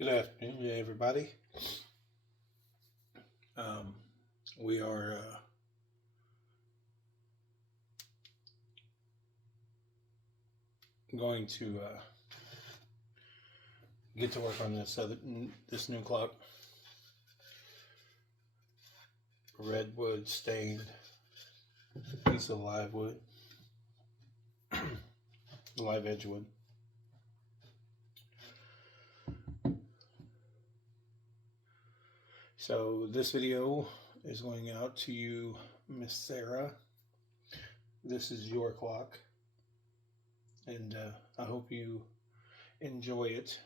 Good afternoon, everybody. We are going to get to work on this new clock. Redwood stained piece of live wood, live edge wood. So this video is going out to you, Miss Sara. This is your clock, and I hope you enjoy it.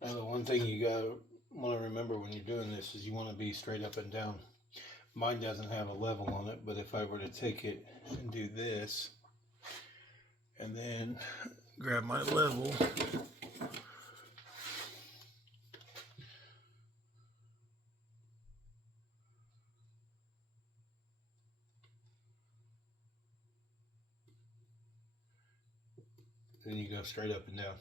Now, the one thing you want to remember when you're doing this is you want to be straight up and down. Mine doesn't have a level on it, but if I were to take it and do this, and then grab my level, then you go straight up and down.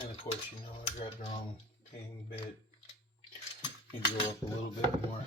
And of course, you know, I grabbed the wrong ping bit. You go up a little bit more.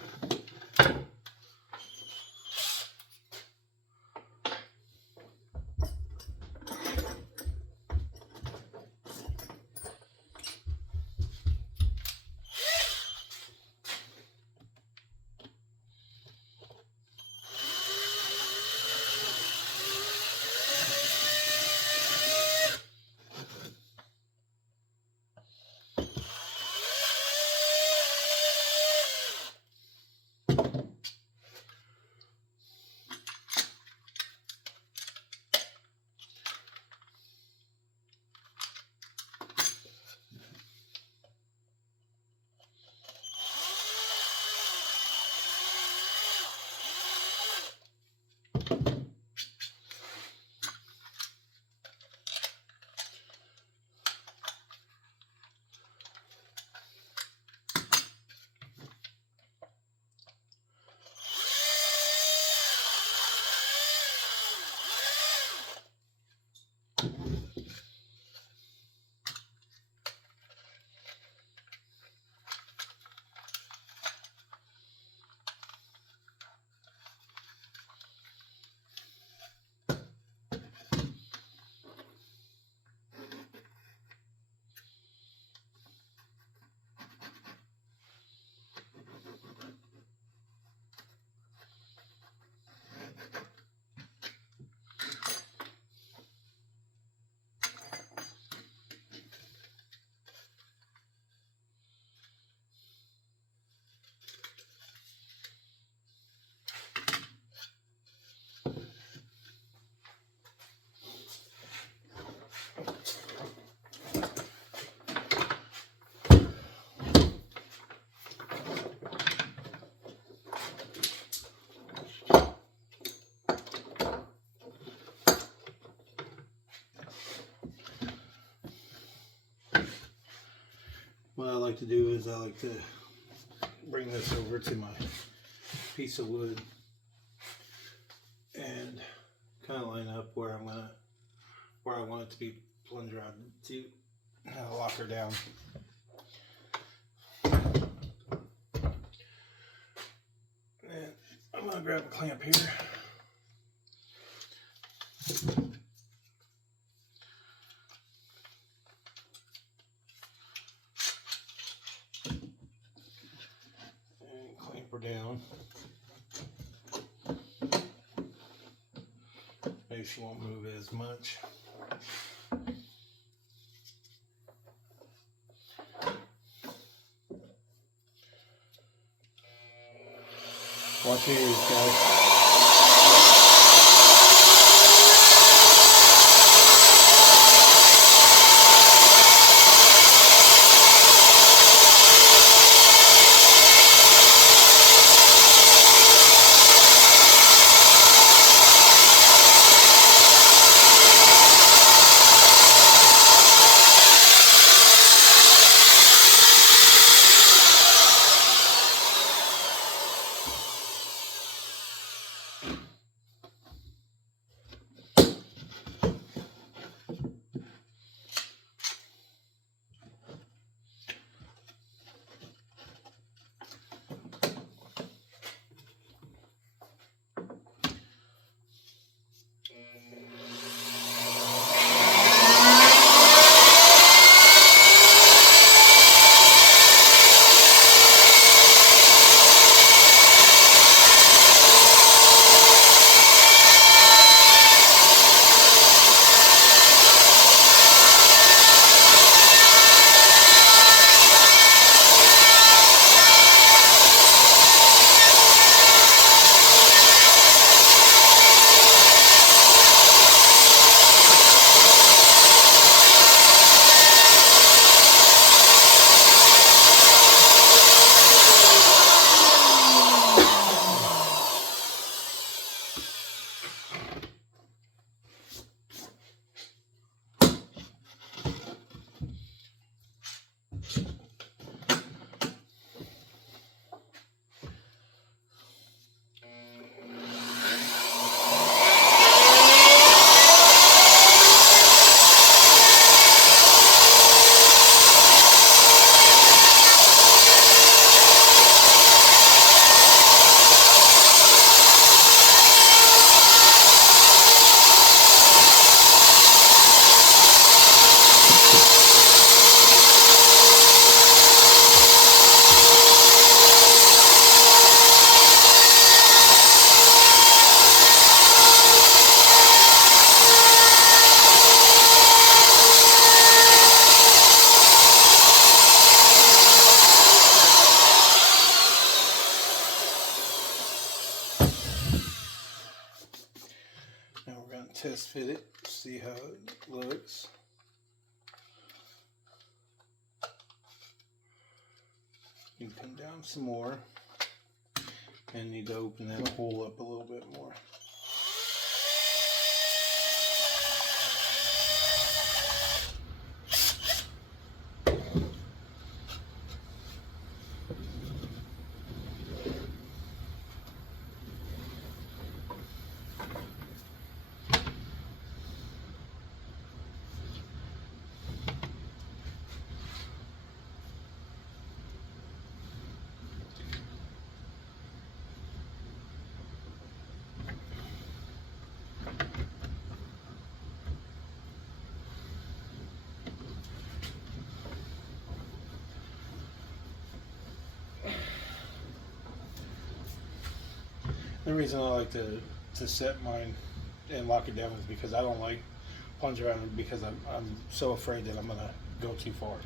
what I like to do is I like to bring this over to my piece of wood and kind of line up where I want it to be plunger out to. I'll lock her down. And I'm gonna grab a clamp here. And clamp her down. Maybe she won't move as much. Watch your ears, guys. Test fit it, see how it looks. You can come down some more and need to open that hole up a little bit more. The reason I like to set mine and lock it down is because I don't like plunge around it because I'm so afraid that I'm gonna go too far.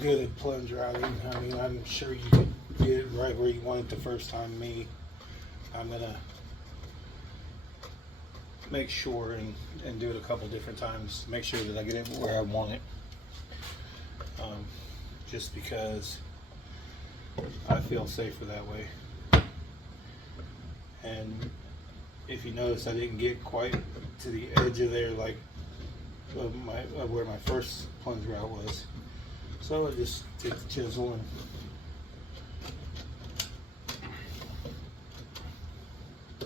good at plunge routing. I mean, I'm sure you could get it right where you want it the first time. I'm gonna make sure and do it a couple different times to make sure that I get it where I want it. Just because I feel safer that way. And if you notice, I didn't get quite to the edge of there like where my first plunge route was. So I just take the chisel and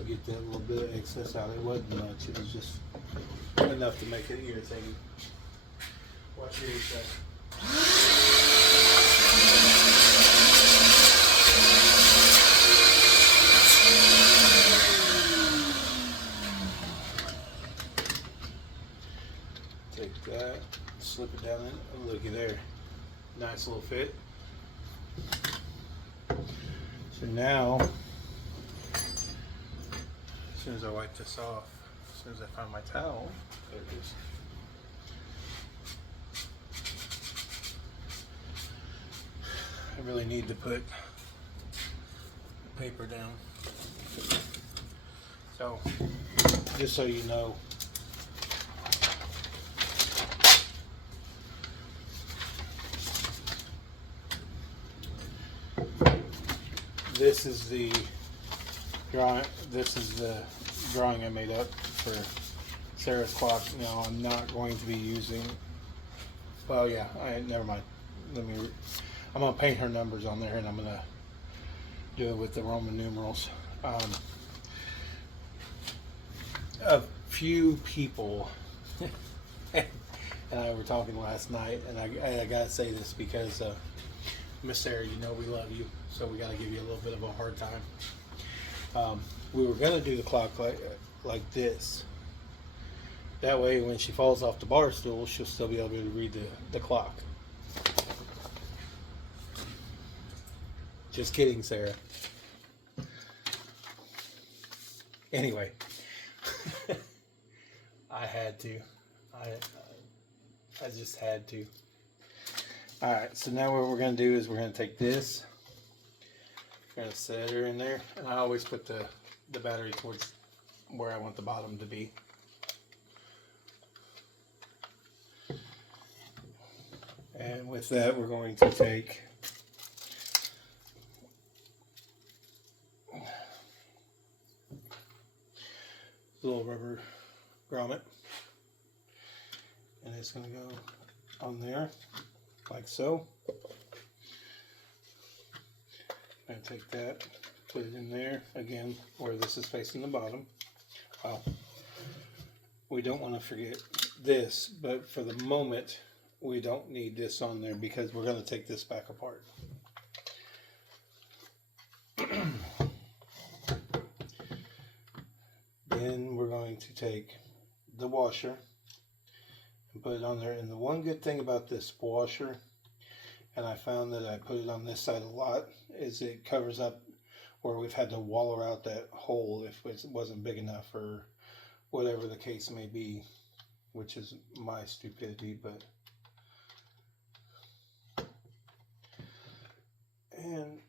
get that little bit of excess out. It wasn't much, it was just enough to make it irritating. Watch your shot. Take that, slip it down in. Oh, looky there. Nice little fit. So now, as soon as I wipe this off, as soon as I find my towel, there it is. I really need to put the paper down. So, just so you know, this is the drawing. This is the drawing I made up for Sarah's clock. Now I'm not going to be using. Well, yeah. Never mind. I'm gonna paint her numbers on there, and I'm gonna do it with the Roman numerals. A few people and I were talking last night, and I gotta say this because Miss Sarah, you know we love you, so we gotta give you a little bit of a hard time. We were gonna do the clock like this. That way, when she falls off the bar stool, she'll still be able to read the clock. Just kidding, Sarah. Anyway, I had to. I just had to. Alright, so now what we're going to do is we're going to take this. We're going to set her in there. And I always put the battery towards where I want the bottom to be. And with that, we're going to take a little rubber grommet, and it's going to go on there like so. I'm going to take that, put it in there again where this is facing the bottom. Well, we don't want to forget this, but for the moment we don't need this on there because we're going to take this back apart. Then we're going to take the washer and put it on there. And the one good thing about this washer, and I found that I put it on this side a lot, is it covers up where we've had to wallow out that hole if it wasn't big enough or whatever the case may be, which is my stupidity, but and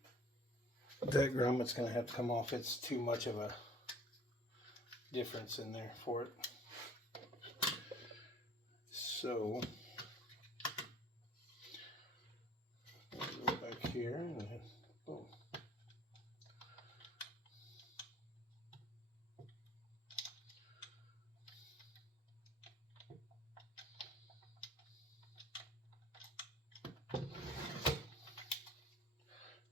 that grommet's going to have to come off. It's too much of a difference in there for it. So I'll go back here and boom.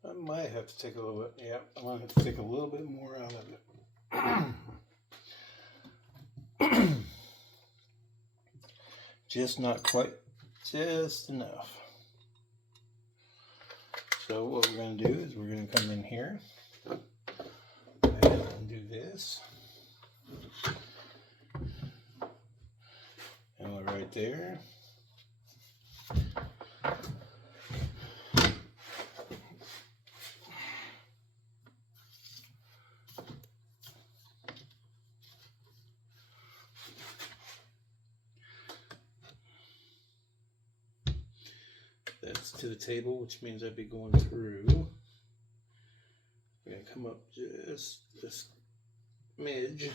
I might have to take a little bit. Yeah, I'm gonna have to take a little bit more out of it. Just not quite, just enough. So what we're going to do is we're going to come in here and do this. And we're right there. That's to the table, which means I'd be going through. We're going to come up just this midge.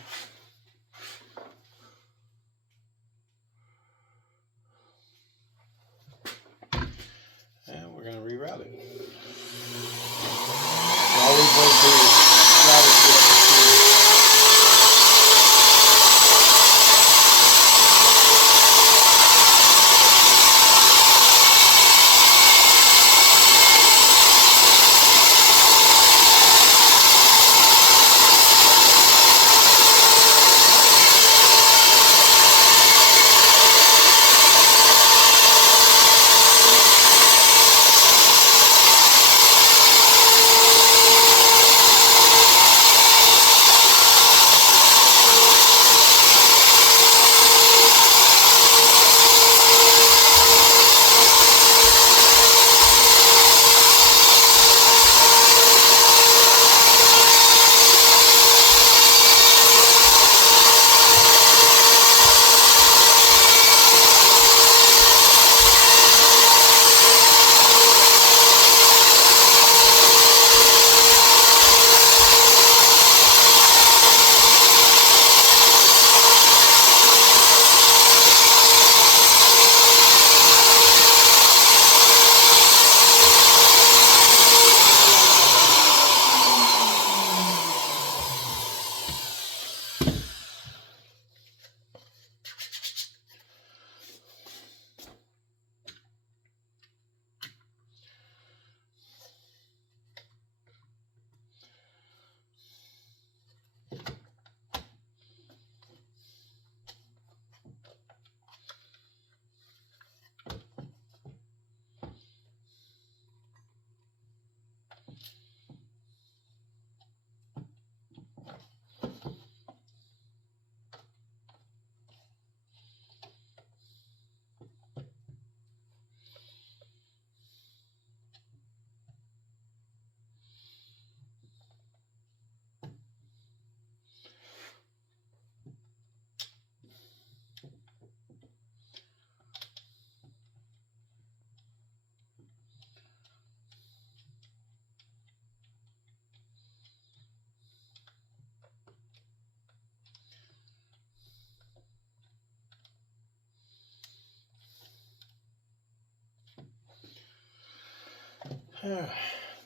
And we're going to reroute it. Always wait for your router to get up to speed.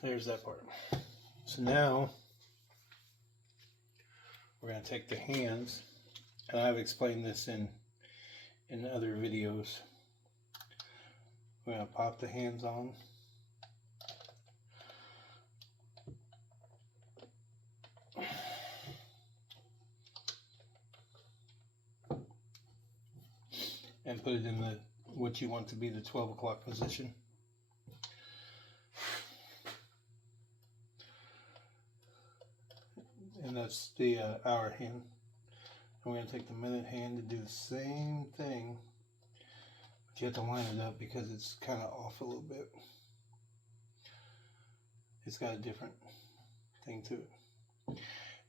There's that part. So now we're going to take the hands, and I've explained this in other videos. We're going to pop the hands on. And put it in the what you want to be the 12 o'clock position. And that's the hour hand. And we're going to take the minute hand and do the same thing. But you have to line it up because it's kind of off a little bit. It's got a different thing to it.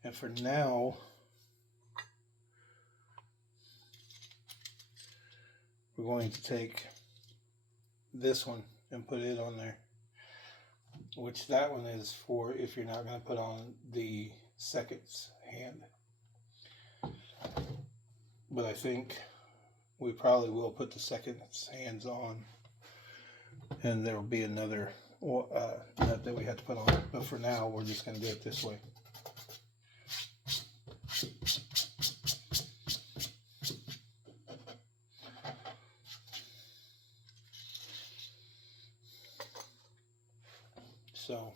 And for now, we're going to take this one and put it on there. Which that one is for if you're not going to put on the seconds hand. But I think we probably will put the seconds hands on, and there will be another nut that we have to put on. But for now, we're just going to do it this way. So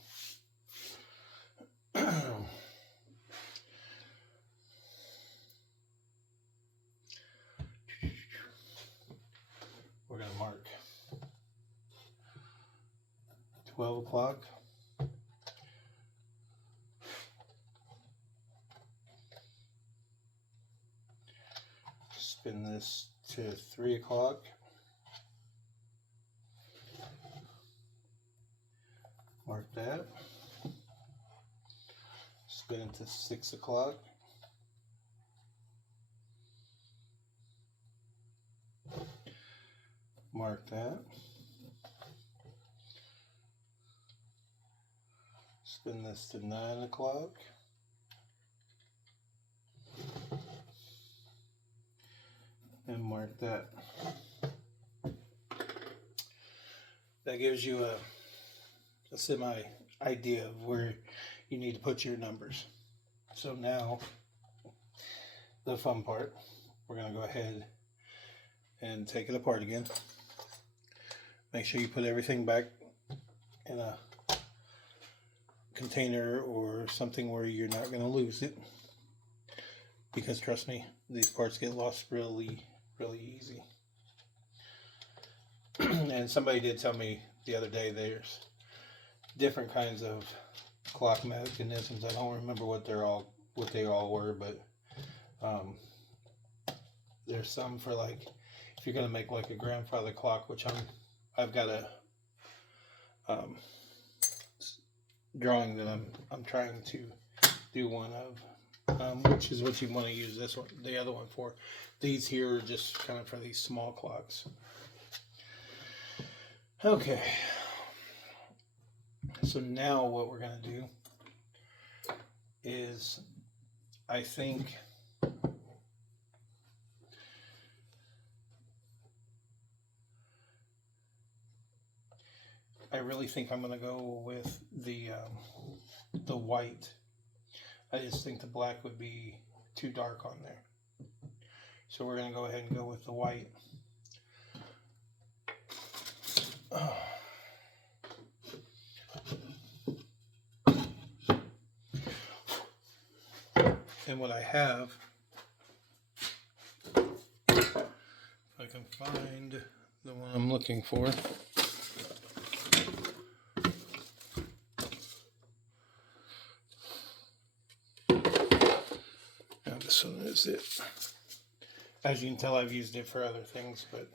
we're going to mark 12 o'clock. Spin this to 3 o'clock. Mark that. Spin it to 6 o'clock. Mark that. Spin this to 9 o'clock. And mark that. That gives you a semi idea of where you need to put your numbers. So now, the fun part, we're going to go ahead and take it apart again. Make sure you put everything back in a container or something where you're not going to lose it. Because trust me, these parts get lost really easy. And somebody did tell me the other day there's different kinds of clock mechanisms. I don't remember what they all were, but there's some for like if you're gonna make like a grandfather clock, which I've got a drawing that I'm trying to do one of, which is what you want to use this one, the other one for. These here are just kind of for these small clocks. Okay, so now what we're going to do is, I really think I'm going to go with the white. I just think the black would be too dark on there. So we're going to go ahead and go with the white. And what I have, if I can find the one I'm looking for. Now this one is it. As you can tell, I've used it for other things, but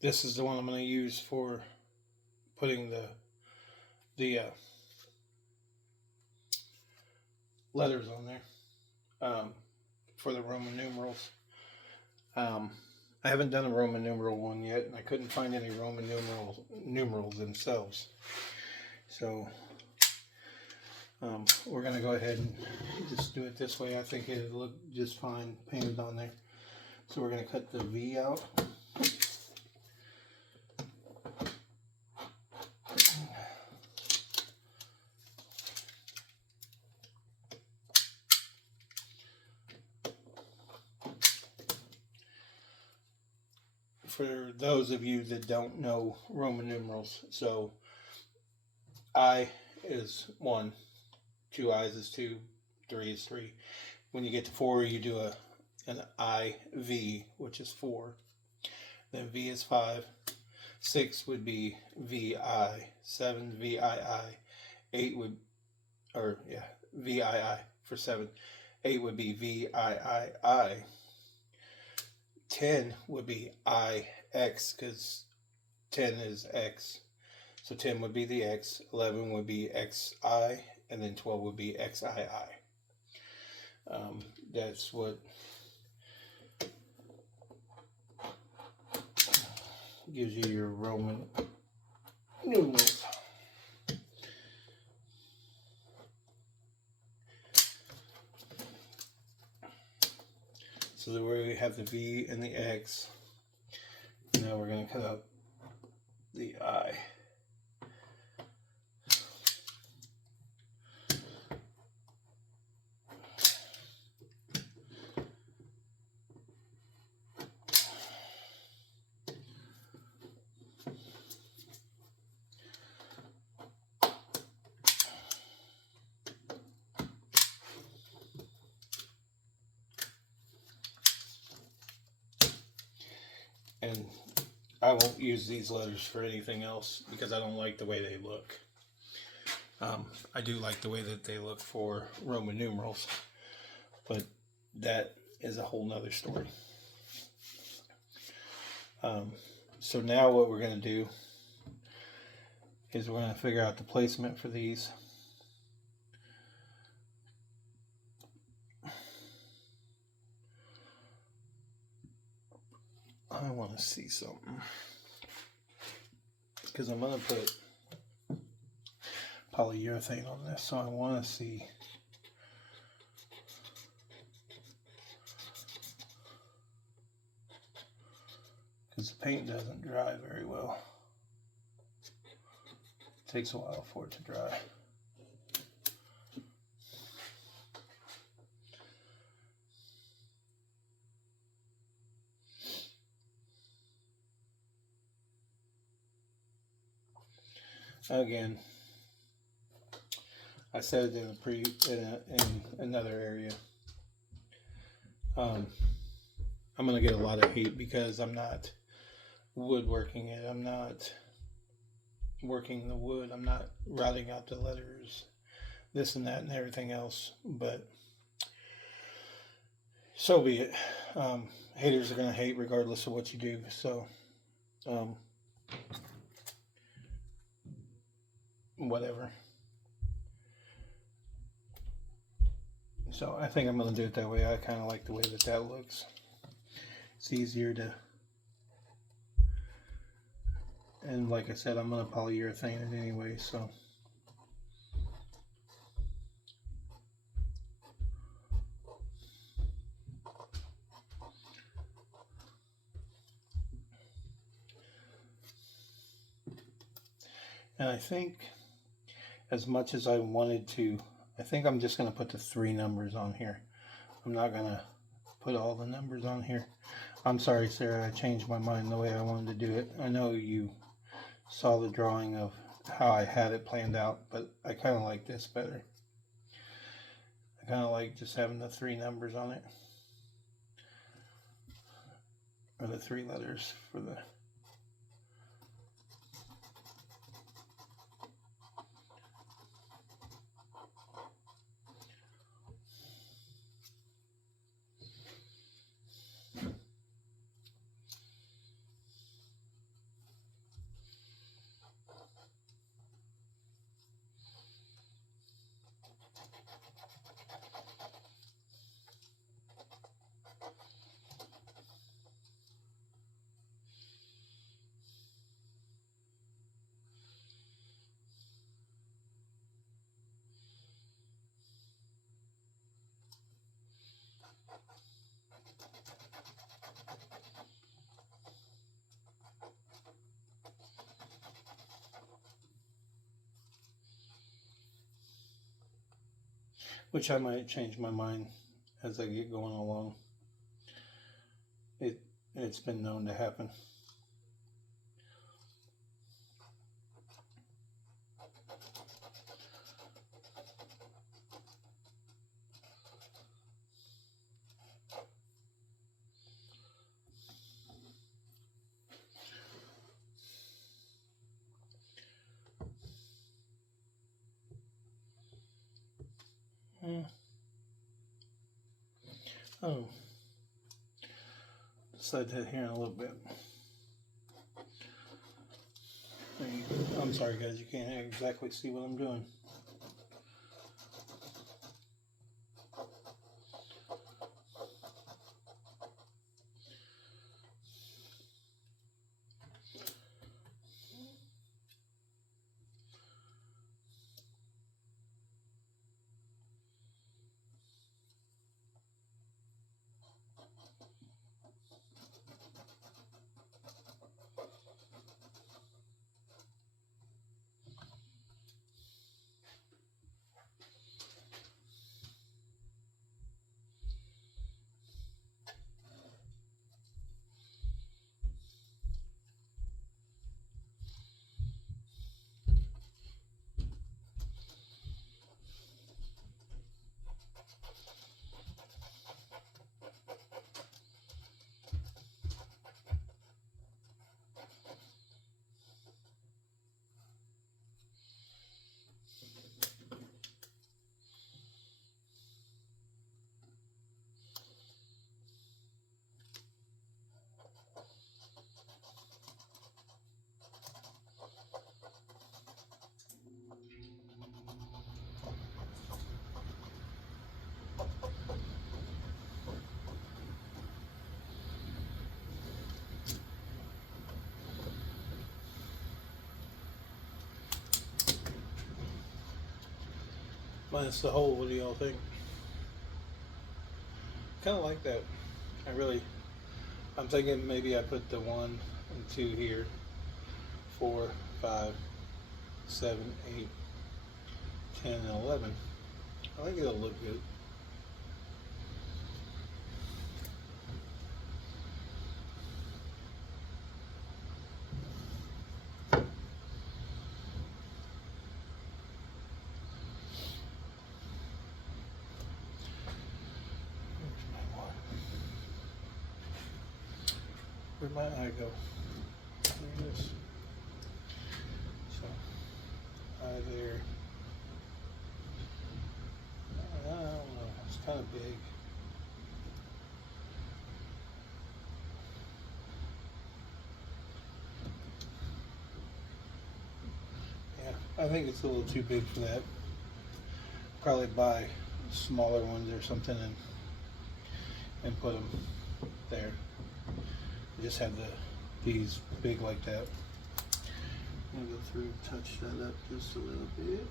this is the one I'm going to use for putting the letters on there, for the Roman numerals. I haven't done a Roman numeral one yet, and I couldn't find any Roman numerals themselves. So we're going to go ahead and just do it this way. I think it'll look just fine painted on there. So we're going to cut the V out. For those of you that don't know Roman numerals, so I is 1, 2 I's is 2, 3 is 3. When you get to 4, you do an IV, which is 4. Then V is 5. 6 would be VI. 7 VII. 8 would, VII for 7. 8 would be VIII. 10 would be IX, because 10 is X. So 10 would be the X, 11 would be XI, and then 12 would be XII. That's what gives you your Roman numerals. So the way we have the V and the X, now we're going to cut out the I. And I won't use these letters for anything else because I don't like the way they look. I do like the way that they look for Roman numerals, but that is a whole nother story. So now what we're going to do is we're going to figure out the placement for these. I want to see something, because I'm going to polyurethane on this, so I want to see. Because the paint doesn't dry very well. It takes a while for it to dry. Again, I said it in another area. I'm gonna get a lot of hate because I'm not woodworking it. I'm not working the wood. I'm not routing out the letters, this and that and everything else. But so be it. Haters are gonna hate regardless of what you do. So, whatever. So I think I'm going to do it that way. I kind of like the way that looks. It's easier to, and like I said, I'm going to polyurethane it anyway, so. And I think as much as I wanted to, I think I'm just going to put the 3 numbers on here. I'm not going to put all the numbers on here. I'm sorry, Sarah, I changed my mind the way I wanted to do it. I know you saw the drawing of how I had it planned out, but I kind of like this better. I kind of like just having the 3 numbers on it. Or the 3 letters for the... Which I might change my mind as I get going along. It's been known to happen. Oh, slide that here in a little bit. I'm sorry, guys, you can't exactly see what I'm doing. minus the hole. What do y'all think? Kind of like that. I'm thinking maybe I put the 1 and 2 here. 4, 5, 7, 8, 10, and 11. I think it'll look good. Where'd my eye go? There it is. So, eye there. I don't know. It's kind of big. Yeah, I think it's a little too big for that. Probably buy smaller ones or something and put them there. Just have these big like that. I'm gonna go through and touch that up just a little bit.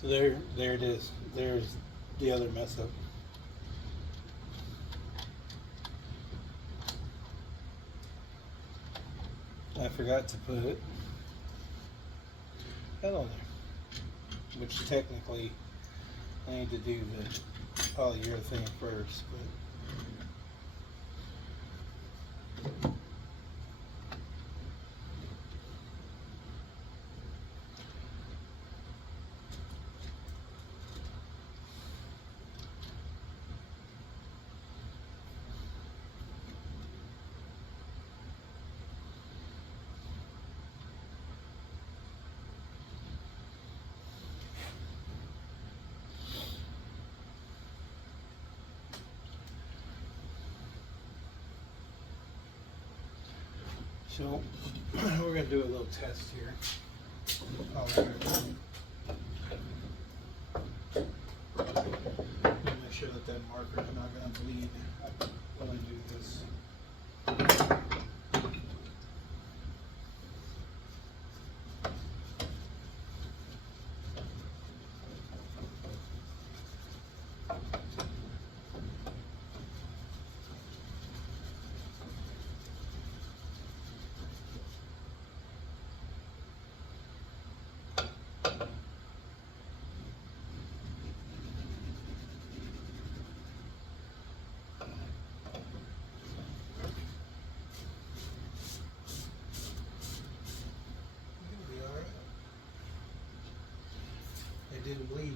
So there it is. There's the other mess up. I forgot to put that on there, which technically I need to do the polyurethane first, but so we're gonna do a little test here. Make sure that marker is not gonna bleed when I do this. Didn't bleed.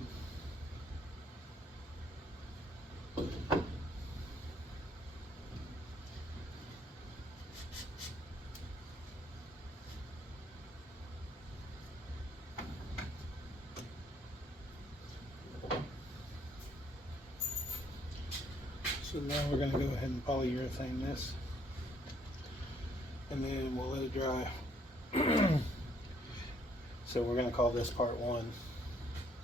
So now we're going to go ahead and polyurethane this, and then we'll let it dry. So we're going to call this part 1.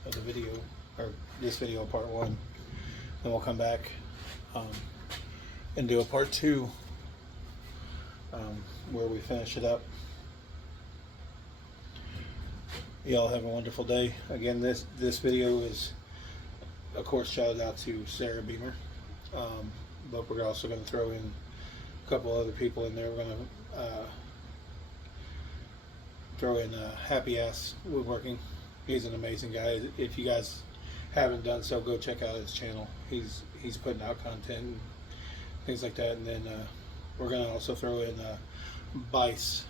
of the video, or this video, part 1. Then we'll come back and do a part 2 where we finish it up. Y'all have a wonderful day. Again, this video is, of course, shout out to Sara Beamer, but we're also going to throw in a couple other people in there. We're going to throw in Happy Ass Woodworking. He's an amazing guy. If you guys haven't done so, go check out his channel. He's putting out content and things like that. And then we're going to also throw in Bice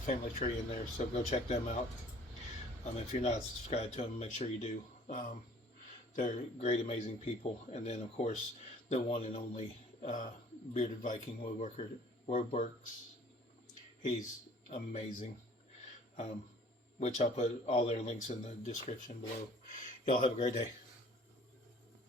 Family Tree in there, so go check them out. If you're not subscribed to them, make sure you do. They're great, amazing people. And then, of course, the one and only Bearded Viking-WoodWorks. He's amazing. Which I'll put all their links in the description below. Y'all have a great day.